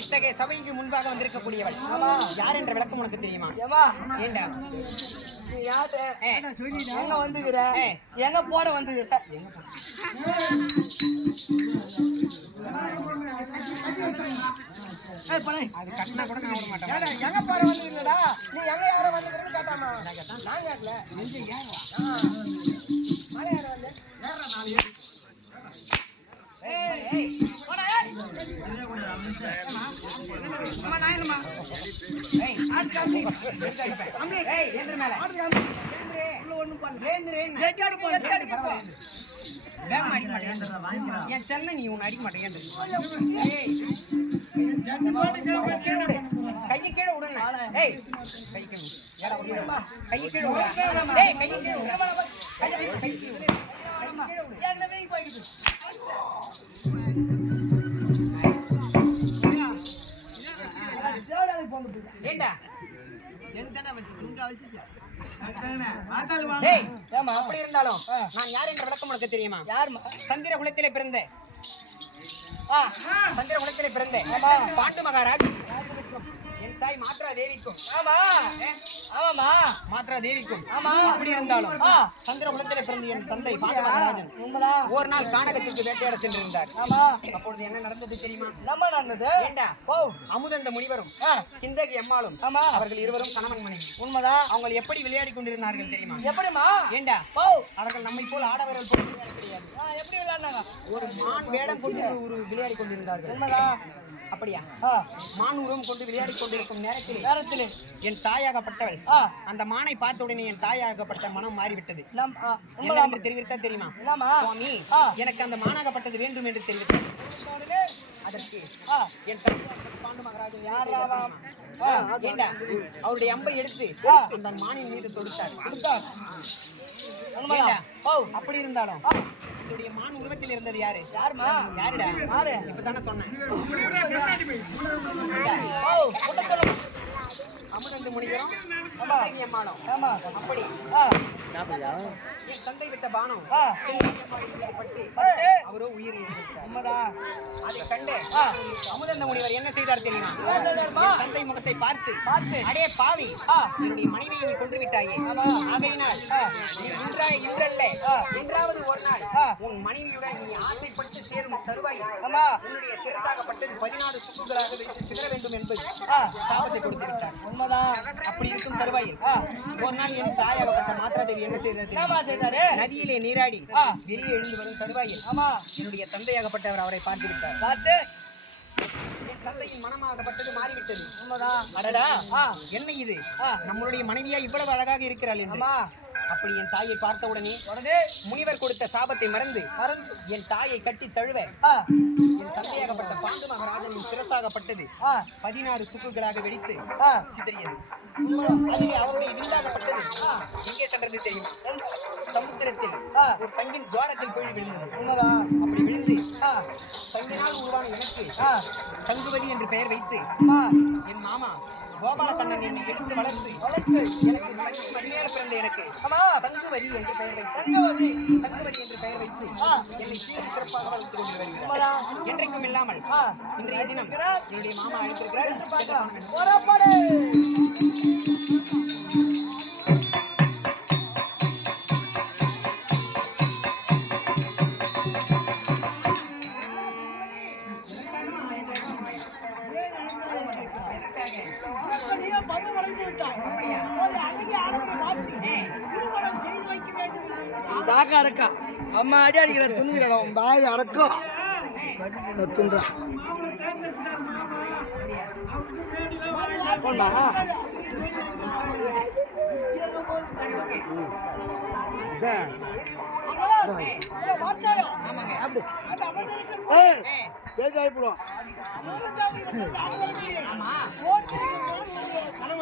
இத்தகைய சபைக்கு முன்பாக வந்திருக்கக்கூடியவள் யார் என்ற விளக்கம் உனக்கு தெரியுமா? ஏண்டா? எங்க வந்துக்கிற? ஏ. எங்க போட போடா. அது கட்டினா கூட நான் விட மாட்டேன். ஏடா, எங்க போற வந்துக்கிறடா நீ எங்க யார வந்துக்கிறன்னு கேட்டாமா? நான் கேட்கல. மலை யார வந்து. ஏய், ஏய். என் செல்ல நீ அடிக்க மாட்டேன், கையை கீழே கையை கீழே விடுங்க. ஏய், கையை கீழே கையை கீழே கையை கீழே கையை கீழே ஏய், ஏம்மா, அப்படி இருந்தாலும் நான் யார் என்ற விளக்கம் உனக்கு தெரியுமா? யாரும்மா? சந்திர குலத்திலே பிறந்த ஆ, சந்திர குலத்திலே பிறந்த பாண்டு மகாராஜ். தாய் மாத்ரா தேவிக்கும். ஆமா. ஆமாமா மாத்ரா தேவிக்கும். ஆமா. அப்படி இருந்தாலும். சந்திர குலத்திலே பிறந்த என் தந்தை உண்மைதான். ஒரு நாள் கானகத்திற்கு வேட்டையாட சென்றிருந்தார். ஆமா. அப்பொழுது என்ன நடந்தது தெரியுமா? நம்ம நடந்தது? ஏண்டா? ஓ. அமுதந்த முனிவரும் கிந்தகி அம்மாளும் ஆமா. அவர்கள் இருவரும் கணவன் மனைவி. உண்மைதான் அவங்க எப்படி விளையாடி கொண்டிருந்தார்கள் தெரியுமா? எப்படிமா ஏண்டா? ஓ. அவர்கள் நம்மை போல் ஆடவர்கள் போல் விளையாட கிடையாது. எப்படி விளையாடினாங்க? ஒரு மான் வேடம் கொண்டு ஒரு விளையாடி கொண்டிருந்தார்கள். உண்மைதான் அப்படியா? மான் உருவம் கொண்டு விளையாடி கொண்டிருக்கும் நேரத்தில் நேரத்தில் என் தாயாகப்பட்டவள். அந்த மானை பார்த்த உடனே என் தாயாகப்பட்ட மனம் மாறிவிட்டது. என்று தெரிவித்தா தெரியுமா? சுவாமி. எனக்கு அந்த மானாகப்பட்டது வேண்டும் என்று தெரிவித்தார். அதற்கு ஆ, என் பாண்டு மகாராஜன் யாராவாம்? அவருடைய அம்பை எடுத்து. அந்த மானின் மீது தொடுத்தார். அப்படி இருந்தாலும் என்னுடைய மான் உருவத்தில் இருந்தது யாரு? யாருமா? யாருடா? யாரு? இப்பதானே சொன்னேன் ஓ குட்டத்தலம் ஆமா. அப்படி. தந்தை விட்ட பானம். ஆ. பட்டு பட்டு. அவரோ உயிர் இழந்தார். உண்மைதான் அதை கண்டு ஆ. அமுதந்த முனிவர் என்ன செய்தார் தெரியுமா? தந்தை முகத்தை பார்த்து பார்த்து. அடே பாவி. என்னுடைய மனைவியை நீ கொன்று விட்டாயே. ஆகையினால் நீ இன்றா இன்றல்ல. என்றாவது ஒரு நாள். உன் மனைவியுடன் நீ ஆசைப்பட்டு சேரும் தருவாய். ஆமா. உன்னுடைய சிறசாகப்பட்டது பதினாறு சுக்குகளாக வைத்து சிதற வேண்டும் என்பது சாபத்தை கொடுத்து விட்டார். உண்மைதான் அப்படி இருக்கும் தருவாயில் ஒரு நாள் என் தாயாகப்பட்ட மாத்ராதேவி என்ன என்னம்மா செய்தாரு நதியிலே நீராடி. வெளியே எழுந்து வரும் தருவாயில் ஆமா. என்னுடைய தந்தையாகப்பட்டவர் அவரை பார்த்து விட்டார். பார்த்து? தந்தையின் மனமாகப்பட்டது மாறிவிட்டது. உண்மைதான் அடடா. என்ன இது? நம்மளுடைய மனைவியா இவ்வளவு அழகாக இருக்கிறாள் என்று. அப்படி என் தாயை பார்த்த உடனே உடனே முனிவர் கொடுத்த சாபத்தை மறந்து மறந்து என் தாயை கட்டி தழுவ. என் தந்தையாகப்பட்ட பாண்டு மகாராஜனின் சிரசாகப்பட்டது. ஆ பதினாறு சுக்குகளாக வெடித்து சிதறியது. உண்மைதான் அவருடைய வில்லாகப்பட்டது எங்கே சென்றது தெரியுமா? சமுத்திரத்தில் ஆ ஒரு சங்கின் துவாரத்தில் போய் விழுந்தது. உண்மைதான் அப்படி விழுந்து ஆ சங்கினால் உருவான எனக்கு ஆ சங்குவதி என்று பெயர் வைத்து அம்மா என் மாமா கோபால கண்ணன் என்னை எடுத்து வளர்த்து வளர்த்து. எனக்கு சங்கி பிறந்த எனக்கு. அம்மா சங்குவதி என்று பெயர் வைத்து சங்கவதி சங்குவதி என்று பெயர் வைத்து. என்னை சீரும் சிறப்பாக வளர்த்து கொண்டு என்றைக்கும் இல்லாமல் இன்றைய தினம் என்னுடைய மாமா அழைத்திருக்கிறார். பார்க்கலாம். தாக்கா இருக்கா அம்மா அடி அடிக்கிற துணிக்கிறோம் பாய் அறக்கும் துன்றா. போன்பா ஏய் பேஜ் குண்டத்துக்கு போறீங்க ஆமா அப்படி இருந்தாலும்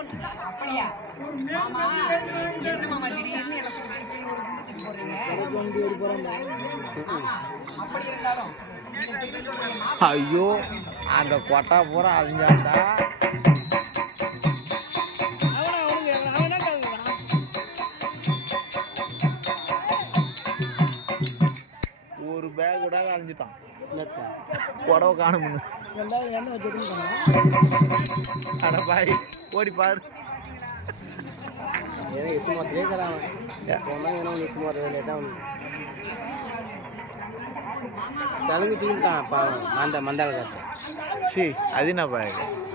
ஐயோ அந்த கொட்டா பூரா அழிஞ்சாண்டா? ஒரு பேக் கூட அழிஞ்சிட்டான். புடவை காணும் எல்லாரும் அட பாய் ஓடி பாரு. எட்டு மாத்திரை லேட்டாக சலுங்கு தீண்டான் பாவம் மந்த மந்தாள காத்து சி அது என்ன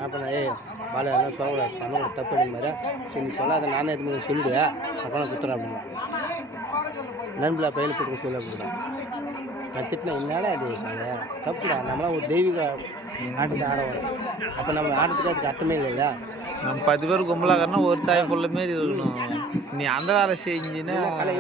அப்போ நான் ஏய் பாலு எல்லாம் சொல்லக்கூடாது. பண்ண தப்பு இல்லை மாதிரி சரி நீ சொல்லாத நானே எடுத்து சொல்லிடுவேன் அப்புறம் குத்துறேன் அப்படின்னு. நண்பலா பையனை போட்டு சொல்ல அப்படின்னா. நான் திட்டின என்னால் அது அது தப்புடா. நம்மளாம் ஒரு தெய்வீக ஆட்டத்தை ஆட வரோம் அப்போ நம்ம ஆட்டத்துக்கு அதுக்கு அர்த்தமே இல்லைல்ல. நம்ம பத்து பேர் கும்பலாக்கறனா ஒரு தாய் புள்ள மாரி இருக்கணும். நீ அந்த வேலை செஞ்சின்னா கலை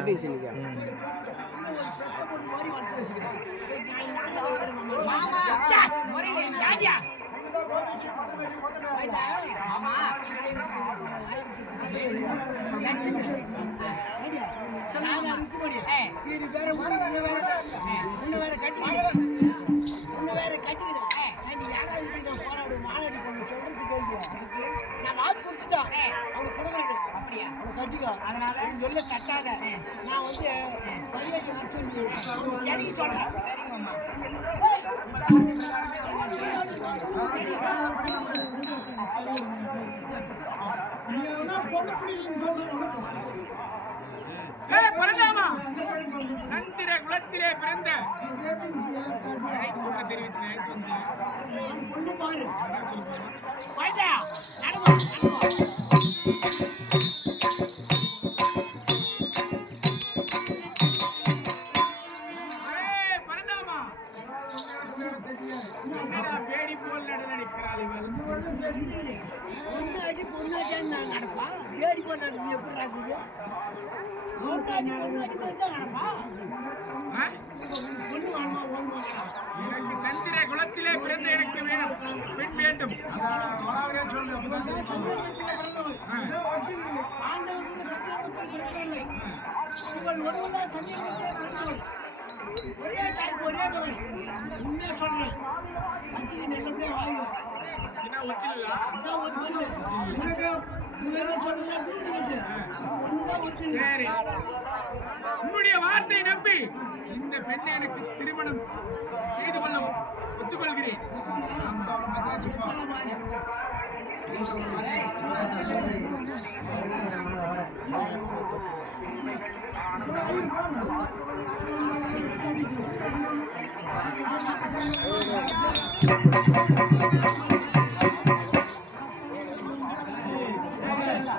அதனால சொல்ல கட்டாத. நான் வந்து சரி சொல்றேன். சரிங்க மாமா சந்திர குலத்திலே பிறந்த. அழைப்பு தெரிவித்தேன் ஆ? எனக்கு சந்திர குலத்திலே பிறந்த எனக்கு வேணும் பெண் வேண்டும் ஆ. என்ன சரி. உன்னுடைய வார்த்தை நம்பி இந்த பெண்ணை எனக்கு திருமணம் செய்து கொள்ள ஒத்துக்கொள்கிறேன். இல்லை